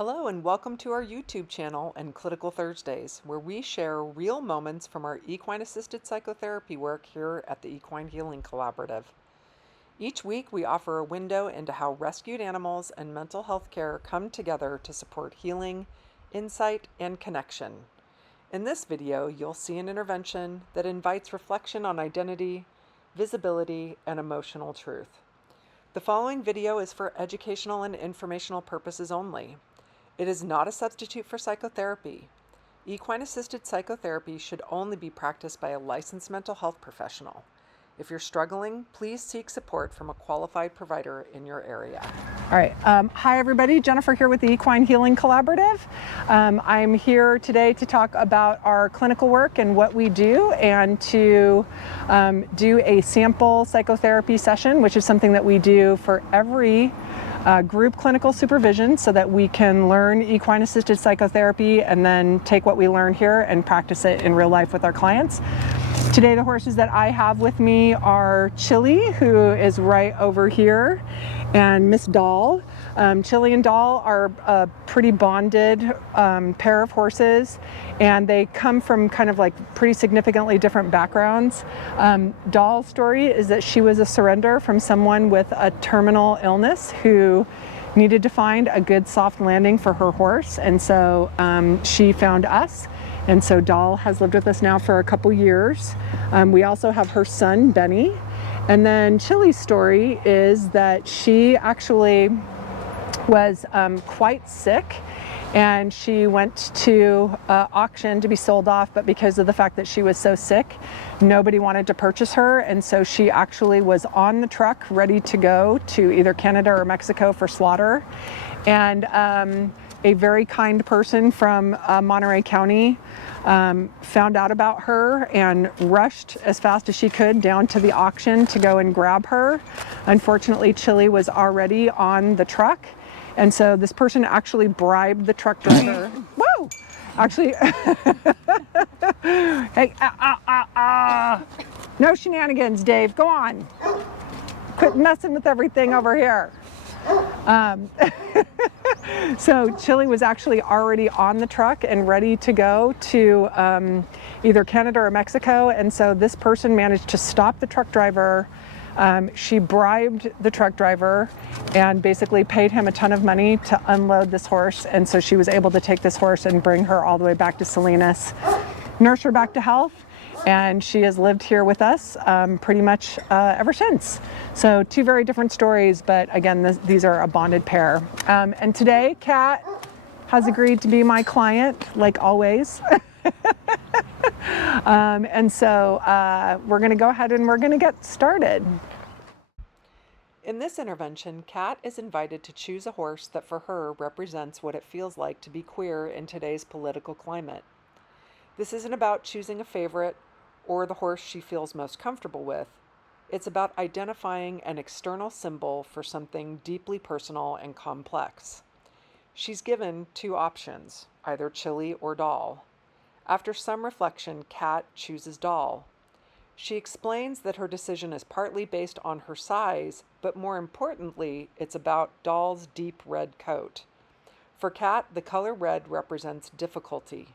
Hello and welcome to our YouTube channel and Clinical Thursdays, where we share real moments from our equine-assisted psychotherapy work here at the Equine Healing Collaborative. Each week we offer a window into how rescued animals and mental health care come together to support healing, insight, and connection. In this video, you'll see an intervention that invites reflection on identity, visibility, and emotional truth. The following video is for educational and informational purposes only. It is not a substitute for psychotherapy. Equine-assisted psychotherapy should only be practiced by a licensed mental health professional. If you're struggling, please seek support from a qualified provider in your area. All right. Hi, everybody. Jennifer here with the Equine Healing Collaborative. I'm here today to talk about our clinical work and what we do, and to do a sample psychotherapy session, which is something that we do for every group clinical supervision, so that we can learn equine-assisted psychotherapy and then take what we learn here and practice it in real life with our clients. Today, the horses that I have with me are Chili, who is right over here, and Miss Doll. Chili and Doll are a pretty bonded pair of horses, and they come from kind of like pretty significantly different backgrounds. Doll's story is that she was a surrender from someone with a terminal illness who needed to find a good soft landing for her horse, and so she found us. And so Doll has lived with us now for a couple years. We also have her son, Benny. And then Chili's story is that she actually was quite sick, and she went to auction to be sold off, but because of the fact that she was so sick, nobody wanted to purchase her, and so she actually was on the truck ready to go to either Canada or Mexico for slaughter. And a very kind person from Monterey County found out about her and rushed as fast as she could down to the auction to go and grab her. Unfortunately, Chili was already on the truck, and so this person actually bribed the truck driver. Whoa! Actually, hey, no shenanigans, Dave. Go on. Quit messing with everything over here. So Chili was actually already on the truck and ready to go to either Canada or Mexico, and so this person managed to stop the truck driver. She bribed the truck driver and basically paid him a ton of money to unload this horse, and so she was able to take this horse and bring her all the way back to Salinas, nurse her back to health, and she has lived here with us pretty much ever since. So two very different stories, but again, these are a bonded pair. And today, Kat has agreed to be my client, like always. And so we're going to go ahead and we're going to get started. In this intervention, Kat is invited to choose a horse that for her represents what it feels like to be queer in today's political climate. This isn't about choosing a favorite or the horse she feels most comfortable with. It's about identifying an external symbol for something deeply personal and complex. She's given two options, either Chili or Doll. After some reflection, Kat chooses Doll. She explains that her decision is partly based on her size, but more importantly, it's about Doll's deep red coat. For Kat, the color red represents difficulty.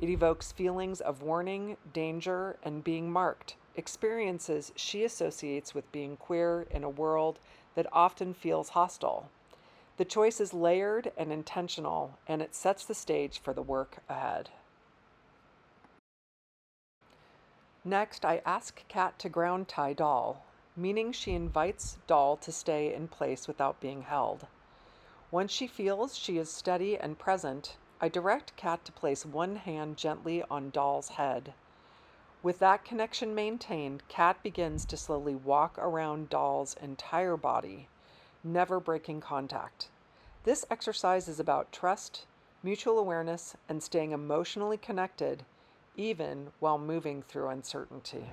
It evokes feelings of warning, danger, and being marked, experiences she associates with being queer in a world that often feels hostile. The choice is layered and intentional, and it sets the stage for the work ahead. Next, I ask Kat to ground tie Doll, meaning she invites Doll to stay in place without being held. Once she feels she is steady and present, I direct Kat to place one hand gently on Doll's head. With that connection maintained, Kat begins to slowly walk around Doll's entire body, never breaking contact. This exercise is about trust, mutual awareness, and staying emotionally connected, even while moving through uncertainty.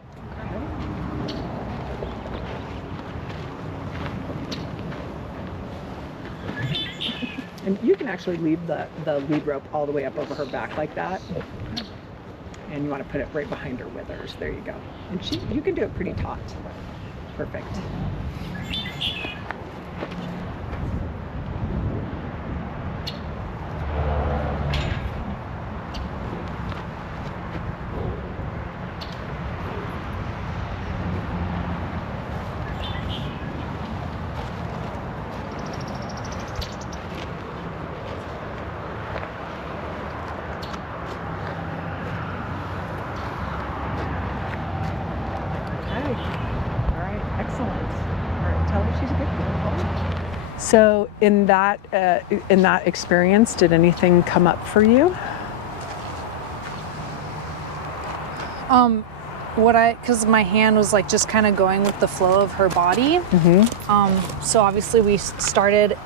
And you can actually leave the lead rope all the way up over her back like that. And you want to put it right behind her withers. There you go. And you can do it pretty taut. Perfect. So in that experience, did anything come up for you? Because my hand was like just kind of going with the flow of her body. So obviously we started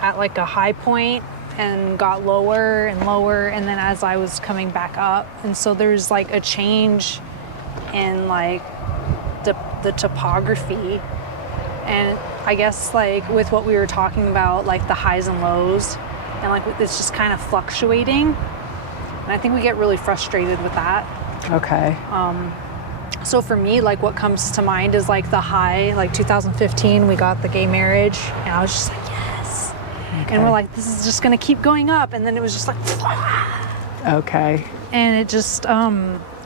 at like a high point and got lower and lower, and then as I was coming back up, and so there's like a change in like the topography, and I guess like with what we were talking about, like the highs and lows, and like it's just kind of fluctuating, and I think we get really frustrated with that. Okay. So for me, like what comes to mind is like the high, like 2015, we got the gay marriage, and I was just like, yes. Okay. And we're like, this is just gonna keep going up, and then it was just like, Okay. and it just,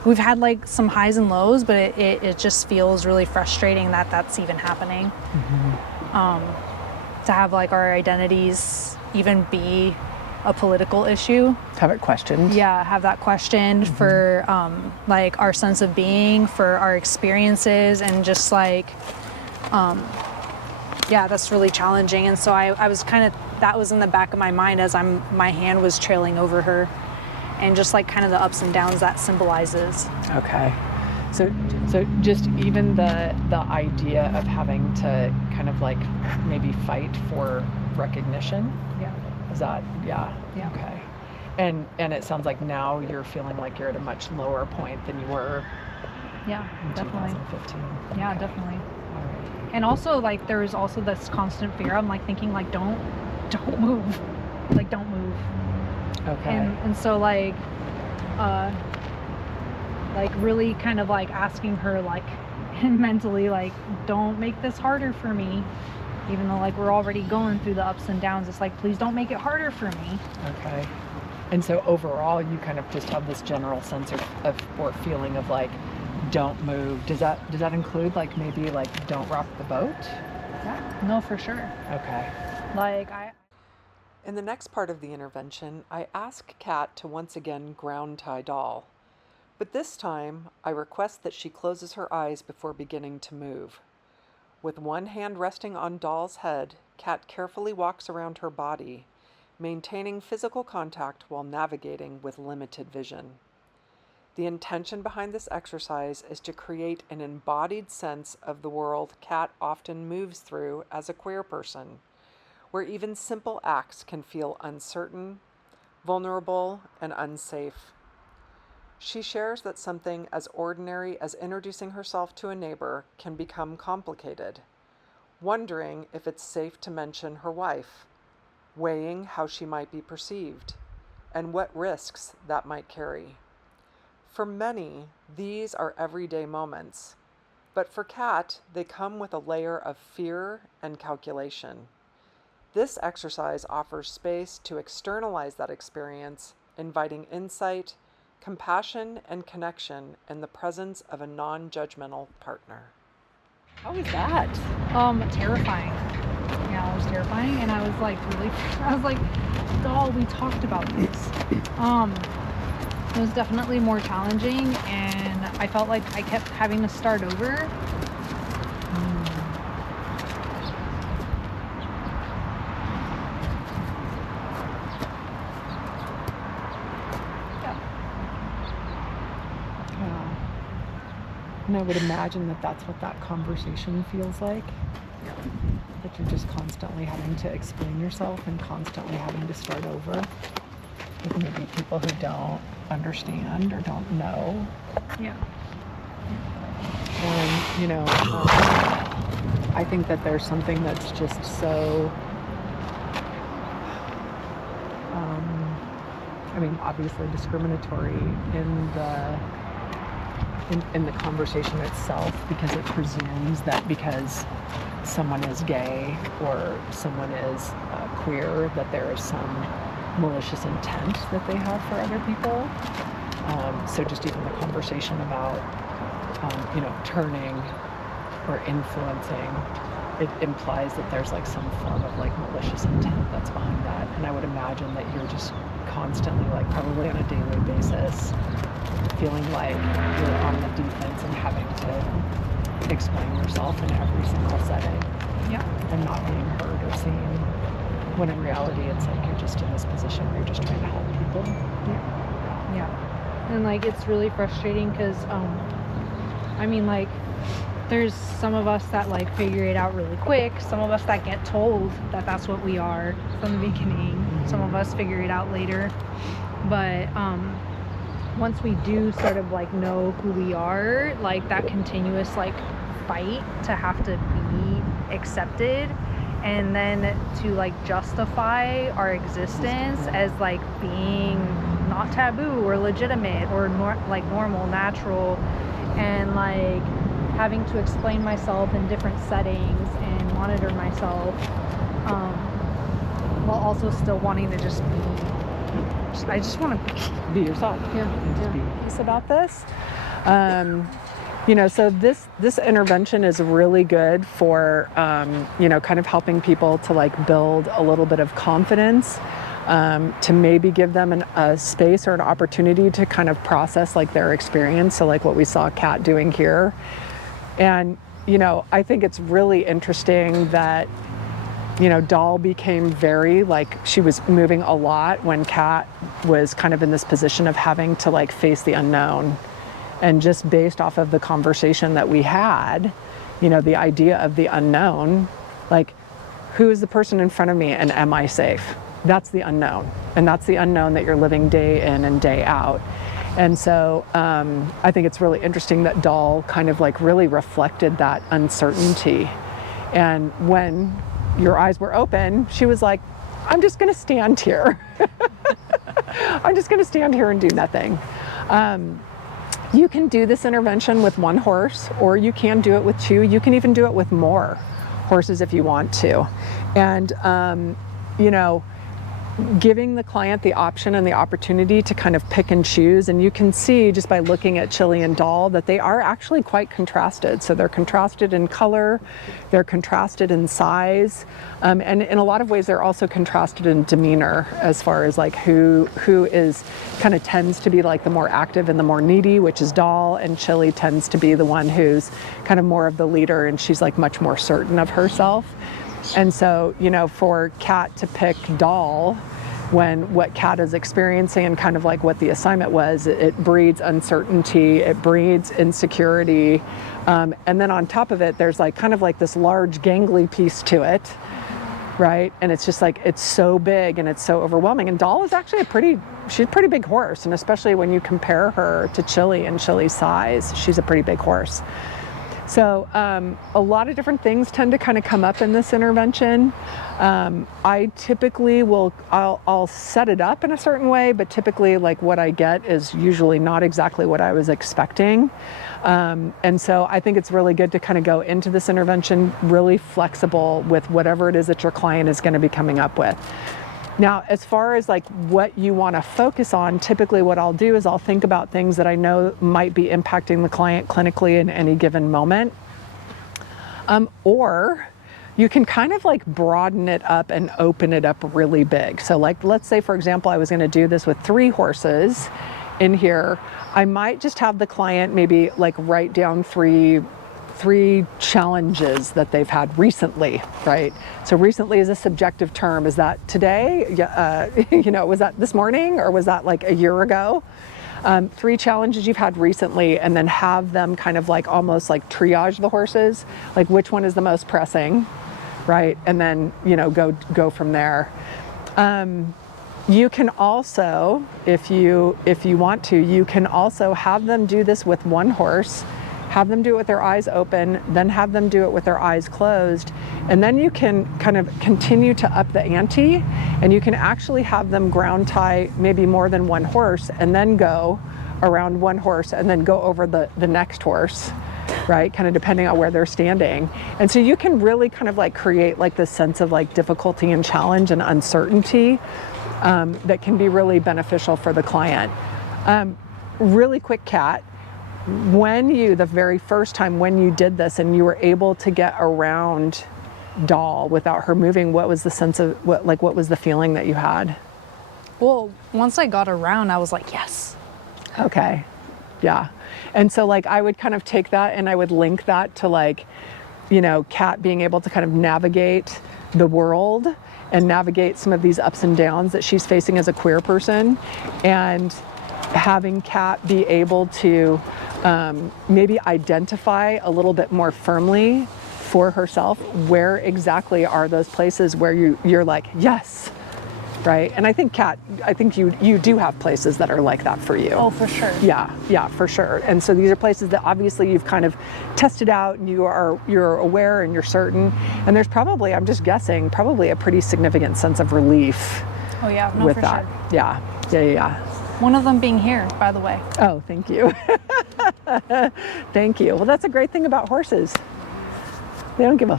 we've had like some highs and lows, but it just feels really frustrating that that's even happening. To have like our identities even be a political issue. Have it questioned. Yeah, have that questioned for like our sense of being, for our experiences, and just like, yeah, that's really challenging. And so I was kind of, that was in the back of my mind as my hand was trailing over her, and just like kind of the ups and downs that symbolizes. Okay. So just even the idea of having to kind of like maybe fight for recognition. Yeah. Is that, yeah. Yeah. Okay. And it sounds like now you're feeling like you're at a much lower point than you were Yeah, in definitely. 2015. Yeah, Okay. definitely. All right. And also like there's also this constant fear. I'm like thinking like don't move, like don't move. Okay. And so like really kind of like asking her like mentally like don't make this harder for me, even though like we're already going through the ups and downs. It's like, please don't make it harder for me. Okay. And so overall you kind of just have this general sense of or feeling of like don't move. Does that include like maybe like don't rock the boat? Yeah, no, for sure. Okay. Like In the next part of the intervention, I ask Kat to once again ground tie Doll. But this time, I request that she closes her eyes before beginning to move. With one hand resting on Doll's head, Kat carefully walks around her body, maintaining physical contact while navigating with limited vision. The intention behind this exercise is to create an embodied sense of the world Kat often moves through as a queer person, where even simple acts can feel uncertain, vulnerable, and unsafe. She shares that something as ordinary as introducing herself to a neighbor can become complicated, wondering if it's safe to mention her wife, weighing how she might be perceived, and what risks that might carry. For many, these are everyday moments, but for Kat, they come with a layer of fear and calculation. This exercise offers space to externalize that experience, inviting insight, compassion, and connection in the presence of a non-judgmental partner. How was that? terrifying. Yeah, it was terrifying, and I was like Doll, we talked about this. It was definitely more challenging, and I felt like I kept having to start over. And I would imagine that that's what that conversation feels like. That you're just constantly having to explain yourself and constantly having to start over with maybe people who don't understand or don't know. Yeah. And, I think that there's something that's just so, obviously discriminatory in the conversation itself, because it presumes that because someone is gay or someone is queer, that there is some malicious intent that they have for other people. So just even the conversation about, turning or influencing, it implies that there's like some form of like malicious intent that's behind that. And I would imagine that you're just constantly, like probably on a daily basis, feeling like you're on the defense and having to explain yourself in every single setting. Yeah. And not being heard or seen. when in reality it's like you're just in this position where you're just trying to help people. Yeah. And like it's really frustrating because I mean, like, there's some of us that like figure it out really quick, some of us that get told that that's what we are from the beginning, some of us figure it out later. But once we do sort of like know who we are, like that continuous like fight to have to be accepted and then to like justify our existence as like being not taboo or legitimate or like normal, natural, and like having to explain myself in different settings and monitor myself, while also still wanting to just be, I just want to Be yourself. Yeah. Just about this. So this intervention is really good for, kind of helping people to like build a little bit of confidence, to maybe give them a space or an opportunity to kind of process like their experience. So like what we saw Kat doing here. And, I think it's really interesting that, Doll became very like, she was moving a lot when Kat was kind of in this position of having to like face the unknown. And just based off of the conversation that we had, the idea of the unknown, like who is the person in front of me and am I safe? That's the unknown. And that's the unknown that you're living day in and day out. And so I think it's really interesting that Doll kind of like really reflected that uncertainty. And when your eyes were open, she was like, I'm just gonna stand here. I'm just gonna stand here and do nothing. You can do this intervention with one horse, or you can do it with two. You can even do it with more horses if you want to. And, giving the client the option and the opportunity to kind of pick and choose. And you can see just by looking at Chili and Doll that they are actually quite contrasted. So they're contrasted in color, they're contrasted in size, and in a lot of ways they're also contrasted in demeanor as far as like who is kind of tends to be like the more active and the more needy, which is Doll, and Chili tends to be the one who's kind of more of the leader, and she's like much more certain of herself. And so, for Kat to pick Doll when what Kat is experiencing and kind of like what the assignment was, it breeds uncertainty, it breeds insecurity. And then on top of it, there's like kind of like this large gangly piece to it, right? And it's just like, it's so big and it's so overwhelming. And Doll is actually she's a pretty big horse. And especially when you compare her to Chili and Chili's size, she's a pretty big horse. So a lot of different things tend to kind of come up in this intervention. I typically I'll set it up in a certain way, but typically like what I get is usually not exactly what I was expecting. And so I think it's really good to kind of go into this intervention really flexible with whatever it is that your client is going to be coming up with. Now, as far as like what you want to focus on, typically what I'll do is I'll think about things that I know might be impacting the client clinically in any given moment. Or you can kind of like broaden it up and open it up really big. So like, let's say, for example, I was going to do this with 3 horses in here. I might just have the client maybe like write down three challenges that they've had recently, right? So recently is a subjective term. Is that today? Was that this morning, or was that like a year ago? 3 challenges you've had recently, and then have them kind of like almost like triage the horses, like which one is the most pressing, right? And then, go from there. You can also, if you want to, you can also have them do this with one horse, have them do it with their eyes open, then have them do it with their eyes closed. And then you can kind of continue to up the ante, and you can actually have them ground tie maybe more than one horse, and then go around one horse and then go over the next horse, right? Kind of depending on where they're standing. And so you can really kind of like create like this sense of like difficulty and challenge and uncertainty that can be really beneficial for the client. Really quick, Kat, the very first time when you did this and you were able to get around Doll without her moving, what was the sense of, what was the feeling that you had? Well, once I got around, I was like, yes. Okay. Yeah. And so like I would kind of take that and I would link that to like, Kat being able to kind of navigate the world and navigate some of these ups and downs that she's facing as a queer person, and having Kat be able to maybe identify a little bit more firmly for herself where exactly are those places where you're like, yes, right? And I think Kat, you do have places that are like that for you. Oh, for sure. Yeah, for sure. And so these are places that obviously you've kind of tested out, and you're aware and you're certain. And there's probably, I'm just guessing, probably a pretty significant sense of relief Oh yeah, no, with for that. sure. Yeah. One of them being here, by the way. Oh, thank you. Thank you. Well, that's a great thing about horses. They don't give a